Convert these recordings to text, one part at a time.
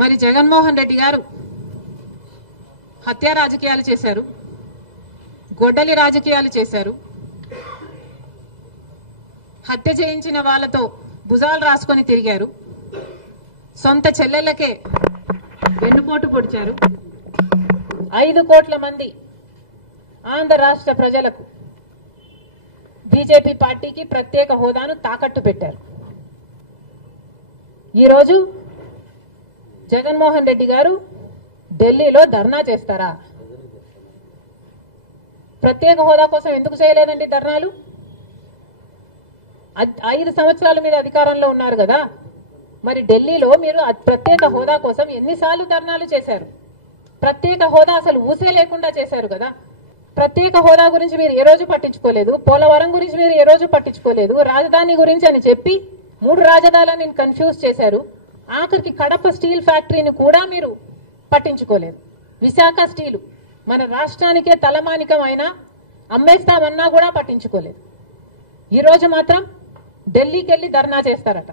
మరి జగన్మోహన్ రెడ్డి గారు హత్య రాజకీయాలు చేశారు, గొడ్డలి రాజకీయాలు చేశారు, హత్య చేయించిన వాళ్ళతో భుజాలు రాసుకొని తిరిగారు, సొంత చెల్లెళ్ళకే వెన్నుపోటు పొడిచారు, 5 కోట్ల మంది ఆంధ్ర రాష్ట్ర ప్రజలకు బీజేపీ పార్టీకి ప్రత్యేక హోదాను తాకట్టు పెట్టారు. ఈరోజు జగన్మోహన్ రెడ్డి గారు ఢిల్లీలో ధర్నా చేస్తారా? ప్రత్యేక హోదా కోసం ఎందుకు చేయలేదండి ధర్నాలు? 5 సంవత్సరాలు మీరు అధికారంలో ఉన్నారు కదా, మరి ఢిల్లీలో మీరు ప్రత్యేక హోదా కోసం ఎన్నిసార్లు ధర్నాలు చేశారు? ప్రత్యేక హోదా అసలు ఊసే లేకుండా చేశారు కదా. ప్రత్యేక హోదా గురించి మీరు ఏ రోజు పట్టించుకోలేదు, పోలవరం గురించి మీరు ఏ రోజు పట్టించుకోలేదు, రాజధాని గురించి అని చెప్పి 3 రాజధానులను కన్ఫ్యూజ్ చేశారు. ఆఖరికి కడప స్టీల్ ఫ్యాక్టరీని కూడా మీరు పట్టించుకోలేదు. విశాఖ స్టీలు మన రాష్ట్రానికే తలమానికం అయినా అమ్మేస్తామన్నా కూడా పట్టించుకోలేదు. ఈ రోజు మాత్రం ఢిల్లీకి వెళ్ళి ధర్నా చేస్తారట.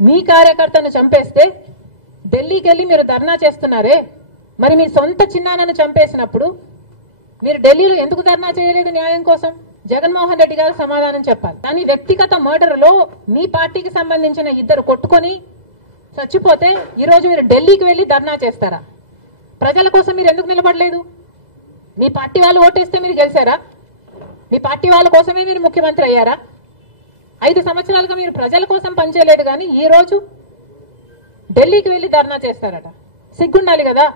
మీ కార్యకర్తను చంపేస్తే ఢిల్లీకి వెళ్ళి మీరు ధర్నా చేస్తున్నారే, మరి మీ సొంత చిన్నాన్నను చంపేసినప్పుడు మీరు ఢిల్లీలో ఎందుకు ధర్నా చేయలేదు న్యాయం కోసం? జగన్మోహన్ రెడ్డి గారు సమాధానం చెప్పాలి. కానీ వ్యక్తిగత మర్డర్లో మీ పార్టీకి సంబంధించిన 2 కొట్టుకొని చచ్చిపోతే ఈ రోజు మీరు ఢిల్లీకి వెళ్ళి ధర్నా చేస్తారా? ప్రజల కోసం మీరు ఎందుకు నిలబడలేదు? మీ పార్టీ వాళ్ళు ఓటేస్తే మీరు గెలిచారా? మీ పార్టీ వాళ్ళ కోసమే మీరు ముఖ్యమంత్రి అయ్యారా? 5 సంవత్సరాలుగా మీరు ప్రజల కోసం పనిచేయలేదు, కానీ ఈ రోజు ఢిల్లీకి వెళ్ళి ధర్నా చేస్తారట. సిగ్గుండాలి కదా.